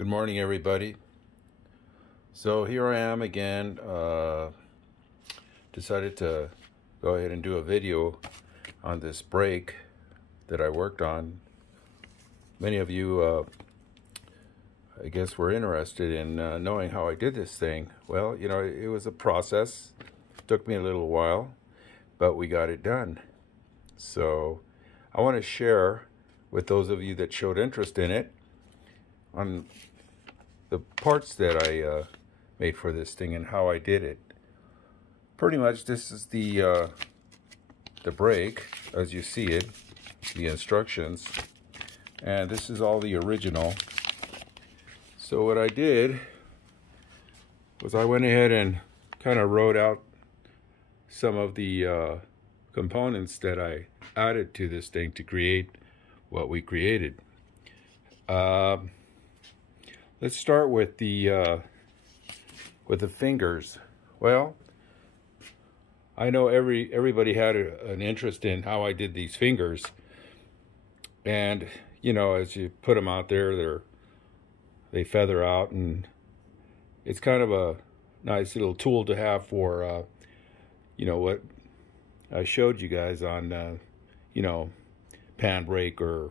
Good morning, everybody. So here I am again. Decided to go ahead and do a video on this brake that I worked on. Many of you, I guess, were interested in knowing how I did this thing. Well, you know, it was a process. It took me a little while, but we got it done. So I want to share with those of you that showed interest in it on the parts that I made for this thing and how I did it. Pretty much this is the brake as you see it, the instructions, and this is all the original. So what I did was I went ahead and kind of wrote out some of the components that I added to this thing to create what we created. Let's start with the fingers. Well, I know everybody had an interest in how I did these fingers, and you know, as you put them out there, they feather out, and it's kind of a nice little tool to have for you know, what I showed you guys on you know, pan brake or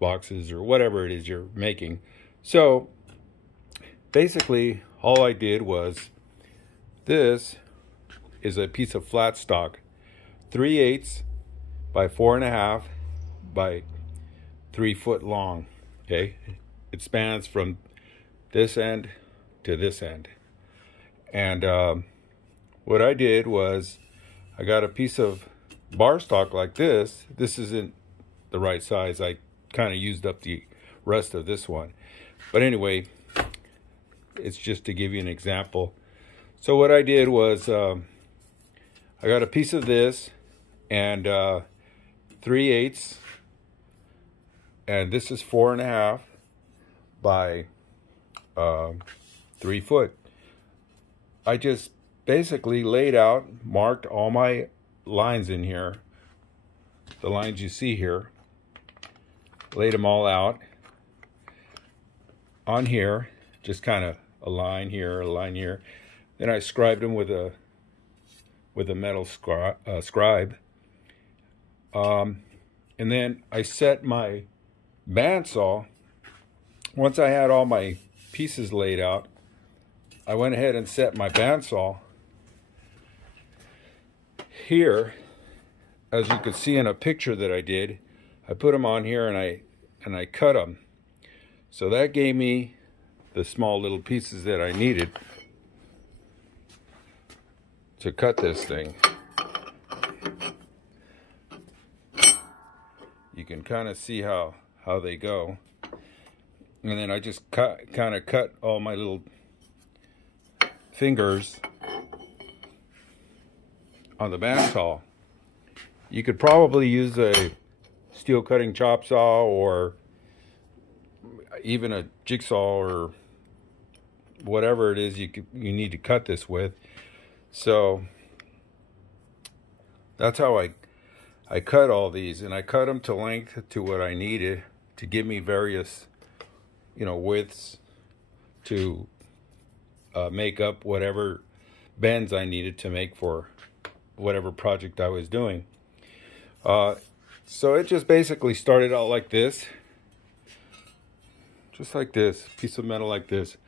boxes or whatever it is you're making. So basically all I did was, this is a piece of flat stock, 3/8 by 4.5 by 3 foot long. Okay, it spans from this end to this end. And what I did was I got a piece of bar stock like this. This isn't the right size. I kind of used up the rest of this one, but anyway, it's just to give you an example. So what I did was I got a piece of this and 3/8, and this is 4.5 by 3 foot. I just basically laid out, marked all my lines in here, the lines you see here, laid them all out on here, just kind of a line here, a line here. Then I scribed them with a metal scribe, and then I set my bandsaw. Once I had all my pieces laid out, I went ahead and set my bandsaw here. As you could see in a picture that I did, I put them on here and I cut them. So that gave me the small little pieces that I needed to cut this thing. You can kind of see how they go. And then I just kind of cut all my little fingers on the bandsaw. You could probably use a steel cutting chop saw or even a jigsaw or whatever it is you need to cut this with. So that's how I cut all these, and I cut them to length to what I needed to give me various, you know, widths to make up whatever bends I needed to make for whatever project I was doing. So it just basically started out like this, just like this, piece of metal like this.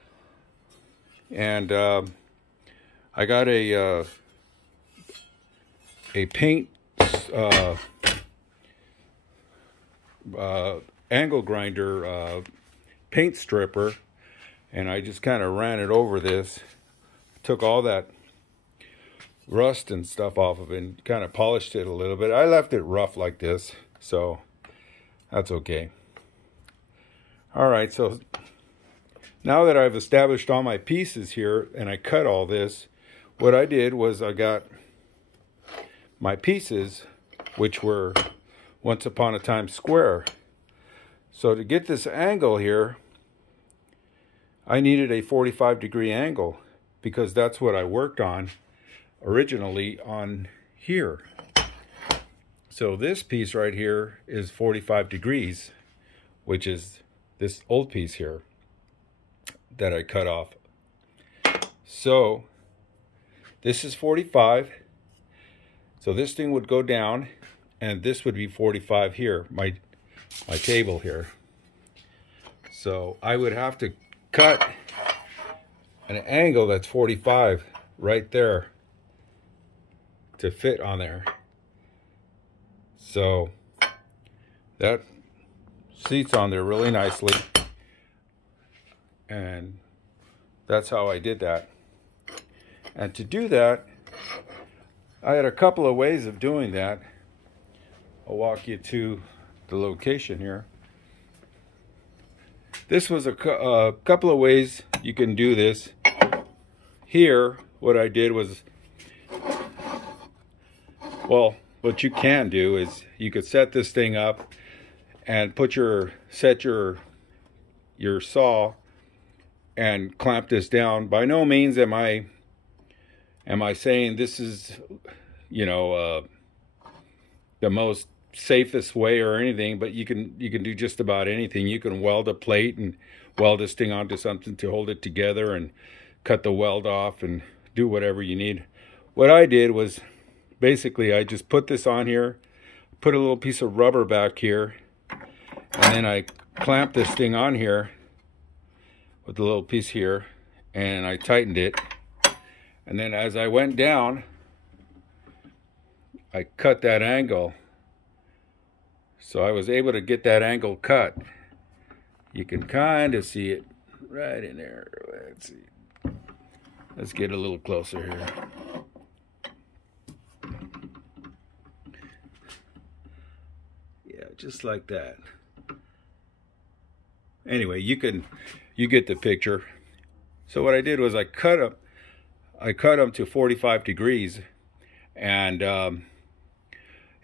And I got a paint angle grinder paint stripper, and I just kind of ran it over this, took all that rust and stuff off of it and kind of polished it a little bit. I left it rough like this, so that's okay. All right, so now that I've established all my pieces here and I cut all this, what I did was I got my pieces, which were once upon a time square. So to get this angle here, I needed a 45-degree angle, because that's what I worked on originally on here. So this piece right here is 45 degrees, which is this old piece here that I cut off. So this is 45. So this thing would go down, and this would be 45 here, my table here. So I would have to cut an angle that's 45 right there to fit on there. So that seats on there really nicely, and that's how I did that. And to do that, I had a couple of ways of doing that. I'll walk you to the location here. This was a couple of ways you can do this. Here, what I did was, well, what you can do is you could set this thing up and set your saw and clamp this down. By no means am I saying this is, you know, the most safest way or anything, but you can do just about anything. You can weld a plate and weld this thing onto something to hold it together and cut the weld off and do whatever you need. What I did was basically I just put this on here, put a little piece of rubber back here, and then I clamped this thing on here with a little piece here, and I tightened it. And then as I went down, I cut that angle. So I was able to get that angle cut. You can kind of see it right in there. Let's see. Let's get a little closer here. Yeah, just like that. Anyway, you get the picture. So what I did was I cut them to 45 degrees, and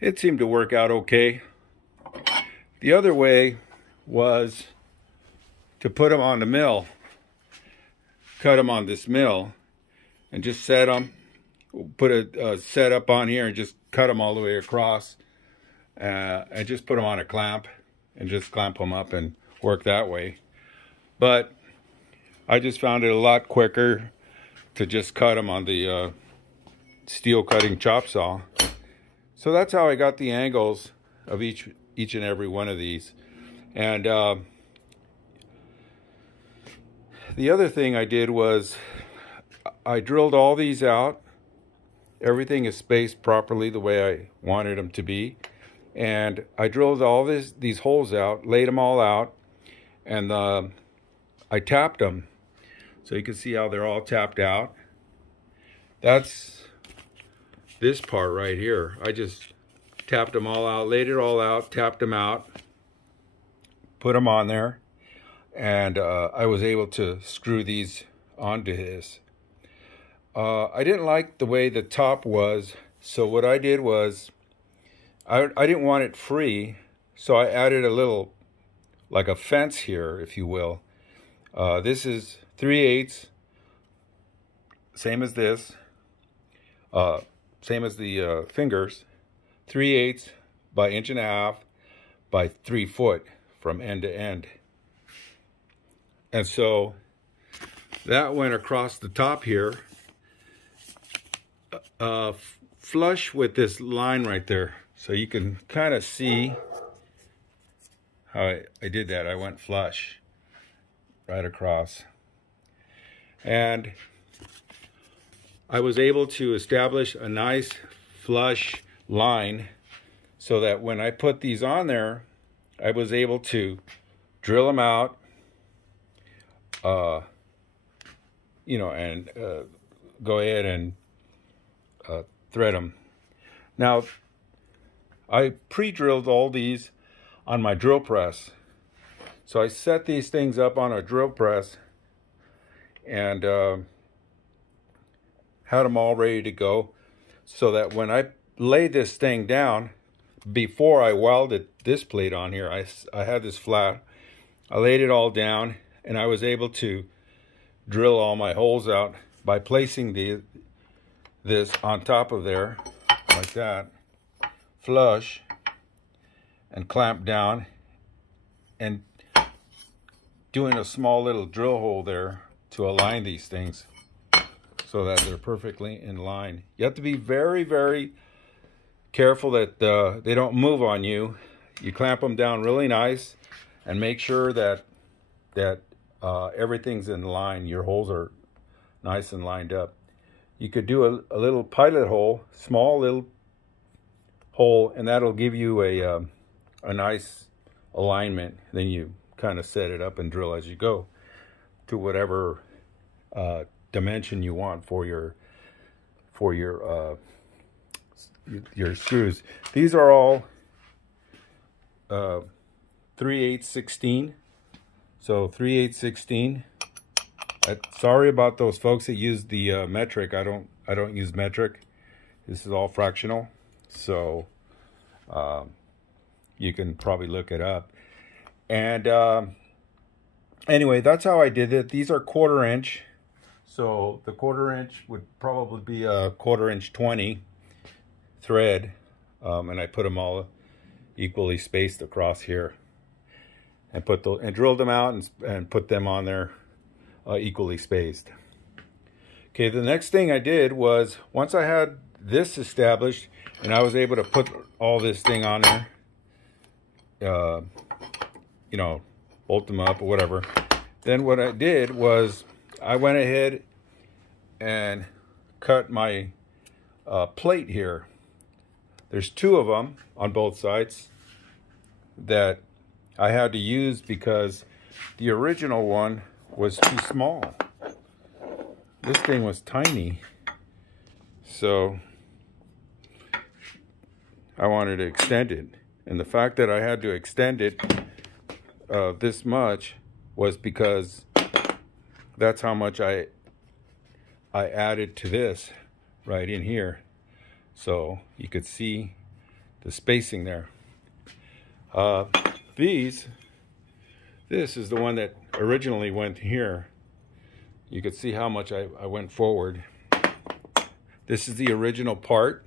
it seemed to work out okay. The other way was to put them on the mill, cut them on this mill, and just set them, put a setup on here and just cut them all the way across, and just put them on a clamp and just clamp them up and work that way. But I just found it a lot quicker to just cut them on the steel cutting chop saw. So that's how I got the angles of each and every one of these. And the other thing I did was I drilled all these out. Everything is spaced properly the way I wanted them to be. And I drilled all these holes out, laid them all out, and I tapped them. So you can see how they're all tapped out. That's this part right here. I just tapped them all out, laid it all out, tapped them out, put them on there, and I was able to screw these onto his. I didn't like the way the top was, so what I did was I didn't want it free, so I added a little, like a fence here, if you will. This is 3/8, same as this, same as the fingers, 3/8 by 1.5 inches by 3 foot from end to end. And so that went across the top here, flush with this line right there. So you can kind of see how I did that. I went flush right across. And I was able to establish a nice flush line so that when I put these on there, I was able to drill them out, you know, and go ahead and thread them. Now, I pre-drilled all these on my drill press. So I set these things up on a drill press and had them all ready to go, so that when I laid this thing down, before I welded this plate on here, I had this flat, I laid it all down, and I was able to drill all my holes out by placing this on top of there, like that, flush, and clamp down, and doing a small little drill hole there to align these things so that they're perfectly in line. You have to be very, very careful that they don't move on you. You clamp them down really nice and make sure that everything's in line. Your holes are nice and lined up. You could do a little pilot hole, small little hole, and that'll give you a nice alignment. Then you kind of set it up and drill as you go to whatever dimension you want for your screws. These are all 3/8/16. So 3/8/16. Sorry about those folks that use the metric. I don't use metric. This is all fractional. So you can probably look it up. And anyway, that's how I did it. These are 1/4 inch. So the 1/4 inch would probably be a 1/4 inch 20 thread. And I put them all equally spaced across here. And drilled them out and put them on there equally spaced. Okay, the next thing I did was, once I had this established and I was able to put all this thing on there, you know, bolt them up or whatever, then what I did was I went ahead and cut my plate here. There's 2 of them on both sides that I had to use because the original one was too small. This thing was tiny. So I wanted to extend it. And the fact that I had to extend it this much was because that's how much I added to this right in here. So you could see the spacing there. This is the one that originally went here. You could see how much I went forward. This is the original part.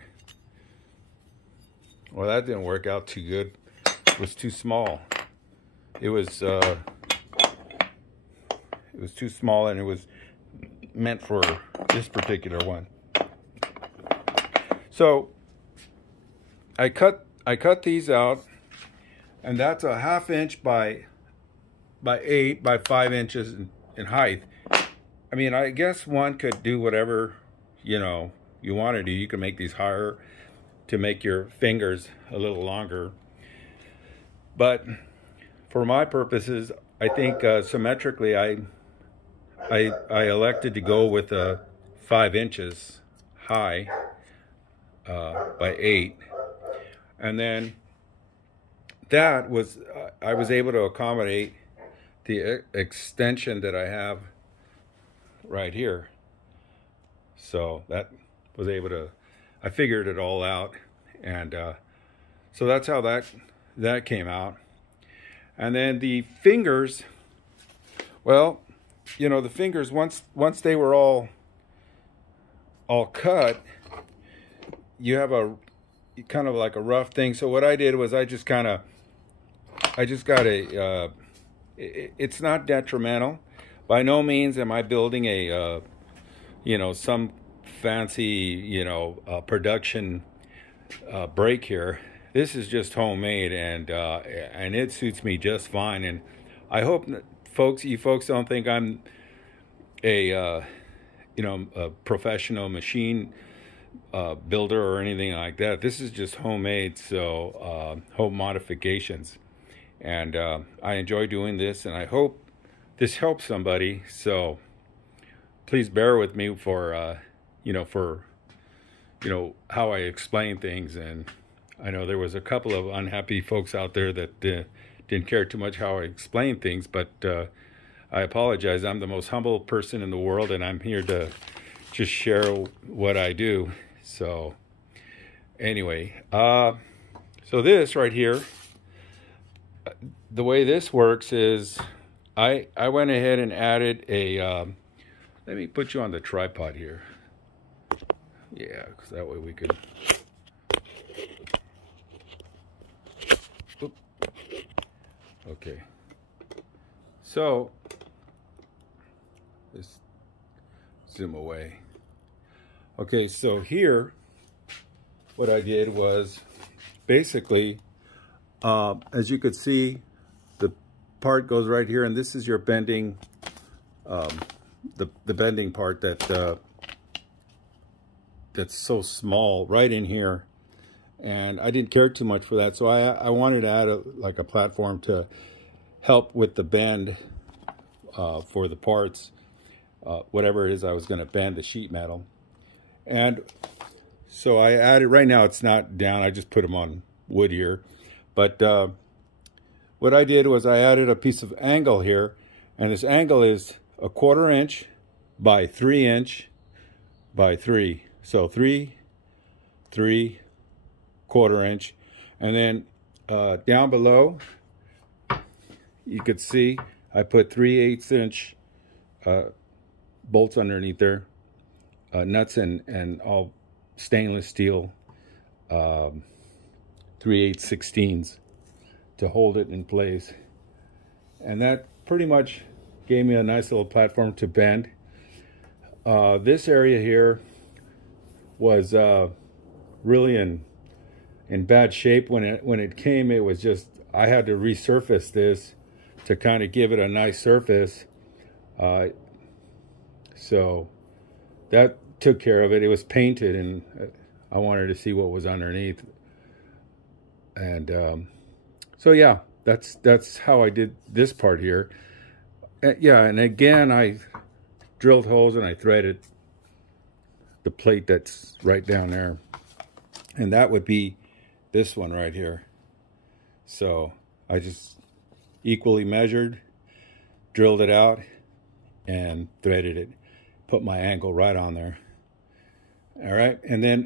Well, that didn't work out too good. It was too small. It was too small, and it was meant for this particular one. So I cut these out, and that's a 1/2 inch by 8 by 5 inches in height. I mean, I guess one could do whatever, you know, you want to do. You can make these higher to make your fingers a little longer. But for my purposes, I think symmetrically, I elected to go with a 5 inches high by 8. And then that was, I was able to accommodate the extension that I have right here. So that was able to, I figured it all out. And so that's how that came out. And then the fingers, well, you know, the fingers, once they were all cut, you have a kind of like a rough thing. So what I did was I just got a, it's not detrimental. By no means am I building a, you know, some fancy, you know, production brake here. This is just homemade, and it suits me just fine. And I hope you folks don't think I'm a, you know, a professional machine builder or anything like that. This is just homemade, so home modifications. And I enjoy doing this, and I hope this helps somebody. So please bear with me for you know, how I explain things. And I know there was a couple of unhappy folks out there that didn't care too much how I explain things, but I apologize. I'm the most humble person in the world, and I'm here to just share what I do. So anyway, so this right here, the way this works is I went ahead and added a, let me put you on the tripod here. Yeah, because that way we could, okay. So, let's zoom away. Okay, so here, what I did was basically, as you could see, the part goes right here, and this is your bending, the bending part that that's so small right in here. And I didn't care too much for that, so I wanted to add like a platform to help with the bend for the parts, whatever it is I was going to bend, the sheet metal. And so I added, right now it's not down, I just put them on wood here. But what I did was I added a piece of angle here, and this angle is 1/4 inch by 3 inch by 3. So 3, 3, 1/4 inch. And then down below, you could see I put 3/8 inch bolts underneath there, nuts and all stainless steel 3/8 16s to hold it in place. And that pretty much gave me a nice little platform to bend. This area here was really in bad shape when it came. It was just, I had to resurface this to kind of give it a nice surface. So that took care of it. It was painted, and I wanted to see what was underneath. And so yeah, that's how I did this part here. Yeah, and again, I drilled holes and I threaded the plate that's right down there, and that would be this one right here. So I just equally measured, drilled it out, and threaded it, put my angle right on there. All right, and then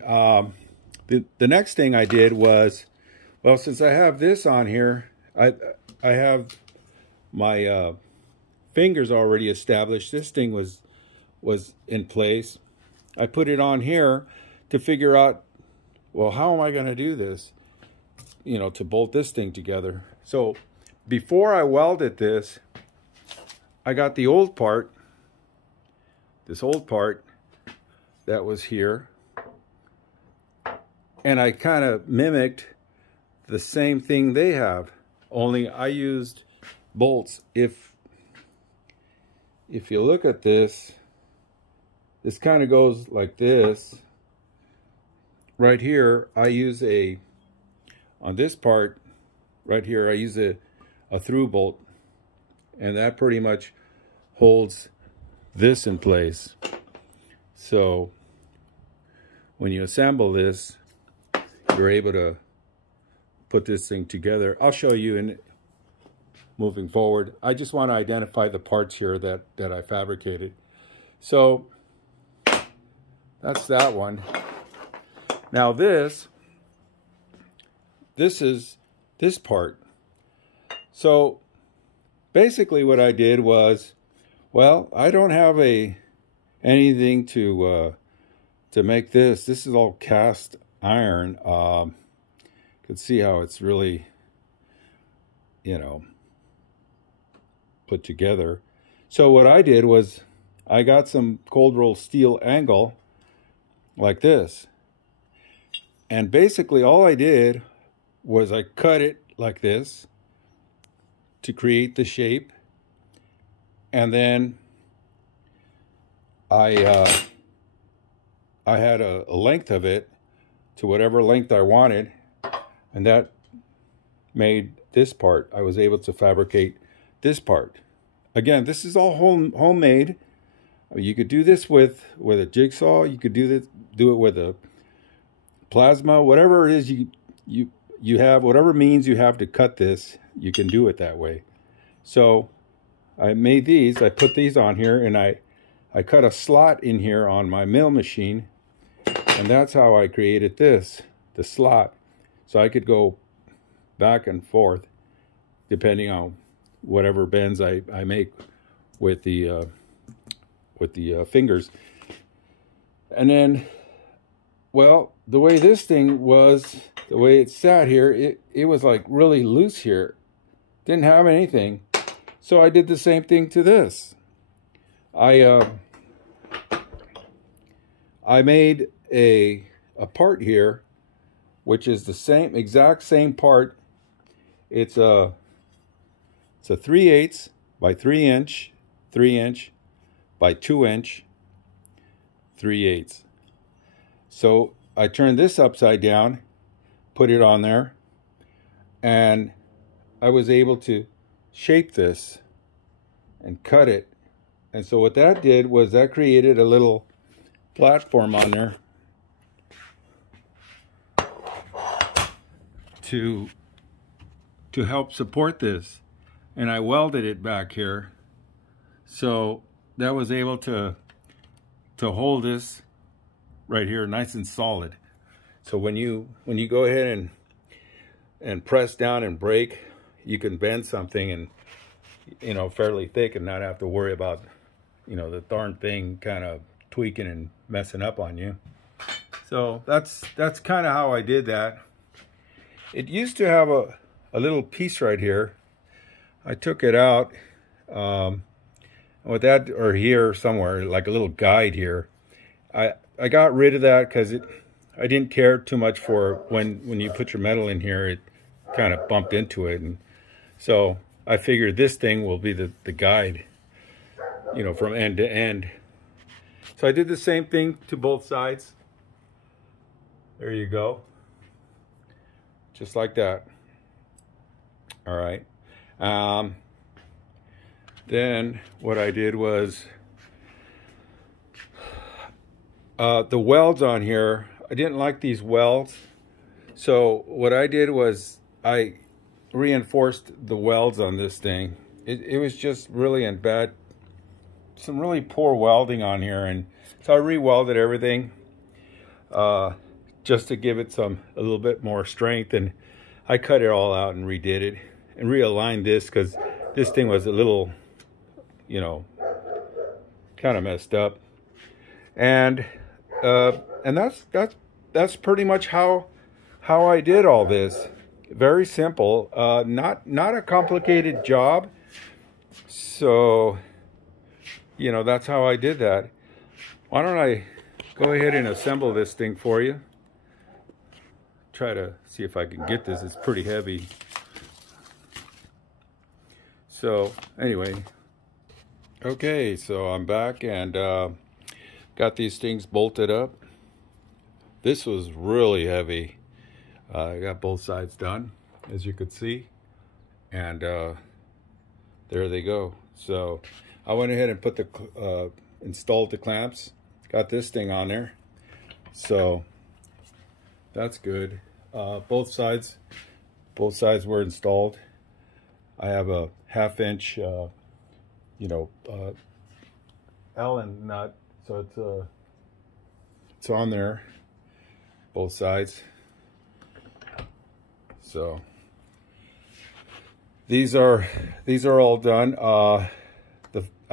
the next thing I did was, well, since I have this on here, I have my fingers already established. This thing was in place. I put it on here to figure out, well, how am I going to do this, you know, to bolt this thing together. So before I welded this, I got the old part, this old part that was here, and I kind of mimicked the same thing they have, only I used bolts. If you look at this, this kind of goes like this. Right here, I use on this part right here, I use a through bolt, and that pretty much holds this in place. So when you assemble this, you're able to put this thing together. I'll show you in moving forward. I just want to identify the parts here that I fabricated. So that's that one. Now this is this part. So basically what I did was, well, I don't have anything to make this. This is all cast iron. You can see how it's really, you know, put together. So what I did was I got some cold rolled steel angle like this, and basically all I did was I cut it like this to create the shape, and then I had a length of it to whatever length I wanted, and that made this part. I was able to fabricate this part. Again, this is all homemade. You could do this with a jigsaw. You could do it with a plasma, whatever it is you have, whatever means you have to cut this, you can do it that way. So I made these. I put these on here, and I cut a slot in here on my mill machine, and that's how I created this, the slot. So I could go back and forth depending on whatever bends I make with the fingers. And then, well, the way this thing was, the way it sat here, it was like really loose here. Didn't have anything. So I did the same thing to this. I made a part here, which is the exact same part. It's a 3/8 by 3 inch, 3 inch by 2 inch, 3/8. So I turned this upside down, put it on there, and I was able to shape this and cut it. And so what that did was that created a little platform on there to help support this. And I welded it back here, so that was able to hold this right here nice and solid. So when you go ahead and press down and break, you can bend something and, you know, fairly thick and not have to worry about, you know, the darn thing kind of tweaking and messing up on you. So that's kind of how I did that. It used to have a little piece right here. I took it out with that, or here somewhere, like a little guide here. I got rid of that because I didn't care too much for when you put your metal in here, it kind of bumped into it. And so I figured this thing will be the guide, you know, from end to end. So I did the same thing to both sides. There you go. Just like that. All right. Then what I did was the welds on here, I didn't like these welds. So what I did was I reinforced the welds on this thing. It was just really in bad, some really poor welding on here. And so I re-welded everything just to give it a little bit more strength. And I cut it all out and redid it and realigned this because this thing was a little, you know, kind of messed up. And that's pretty much how I did all this. Very simple, not a complicated job. So, you know, that's how I did that. Why don't I go ahead and assemble this thing for you? Try to see if I can get this. It's pretty heavy. So anyway, okay, so I'm back and got these things bolted up. This was really heavy. I got both sides done, as you could see, and there they go. So I went ahead and put installed the clamps. Got this thing on there, so that's good. Both sides were installed. I have a 1/2 inch, you know, Allen nut, so it's on there, both sides. So these are all done. I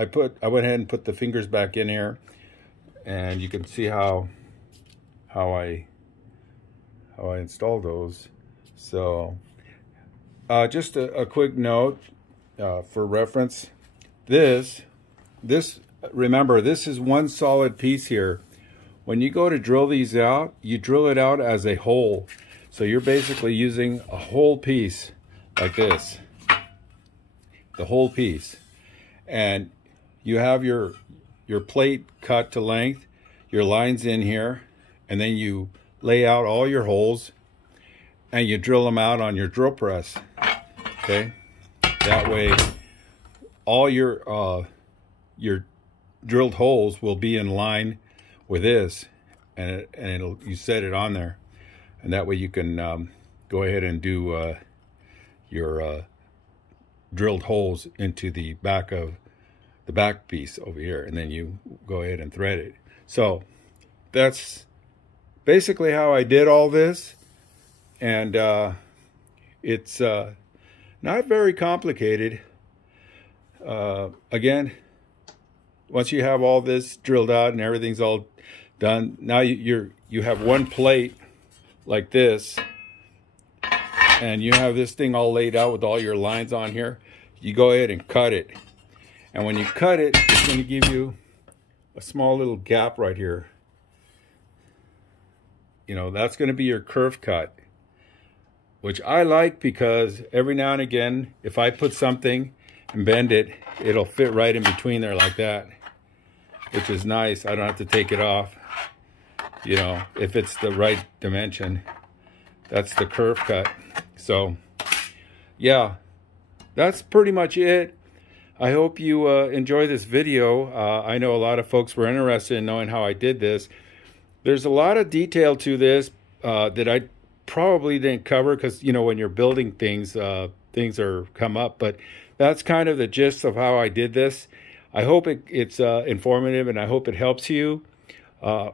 went ahead and put the fingers back in here, and you can see how I installed those. So just a quick note for reference. This remember, this is one solid piece here. When you go to drill these out, you drill it out as a hole. So you're basically using a whole piece like this, the whole piece. And you have your plate cut to length, your lines in here, and then you lay out all your holes and you drill them out on your drill press. Okay, that way all your drilled holes will be in line with this, and you set it on there, and that way you can go ahead and do your drilled holes into the back of the back piece over here, and then you go ahead and thread it. So that's basically how I did all this, and it's not very complicated. Again, once you have all this drilled out and everything's all done, now you have one plate like this, and you have this thing all laid out with all your lines on here. you go ahead and cut it. And when you cut it, it's going to give you a small little gap right here. You know, that's going to be your curve cut, which I like because every now and again, if I put something and bend it, it'll fit right in between there like that, which is nice. I don't have to take it off, you know, if it's the right dimension. That's the curve cut. So, yeah, that's pretty much it. I hope you enjoy this video. I know a lot of folks were interested in knowing how I did this. There's a lot of detail to this that I probably didn't cover because, you know, when you're building things, things come up. But that's kind of the gist of how I did this. I hope it's informative, and I hope it helps you to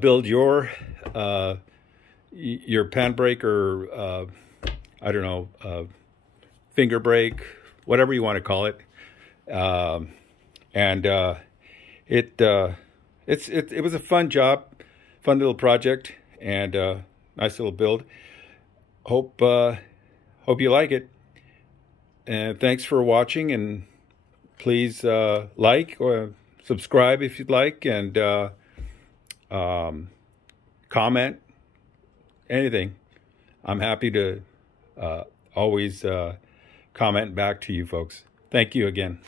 build your pan brake, or I don't know, finger brake, whatever you want to call it. It was a fun job, fun little project, and nice little build. Hope you like it. And thanks for watching, and please like or subscribe if you'd like, and comment, anything. I'm happy to always comment back to you folks. Thank you again.